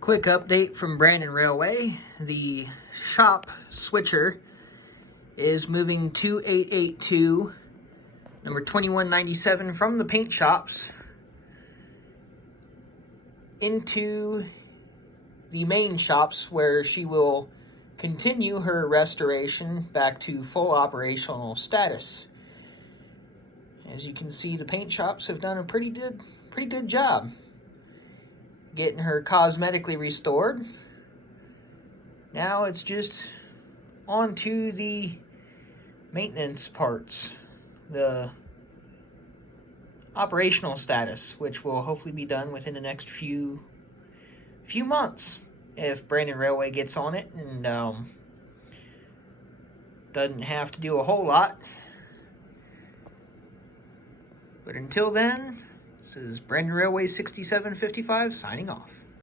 Quick update from Brandon Railway. The shop switcher is moving 2882, number 2197, from the paint shops into the main shops, where she will continue her restoration back to full operational status. As you can see, the paint shops have done a pretty good job getting her cosmetically restored. Now it's just on to the maintenance parts, the operational status, which will hopefully be done within the next few months if Brandon Railway gets on it and doesn't have to do a whole lot. But until then, this is Brandon Railway 6755 signing off.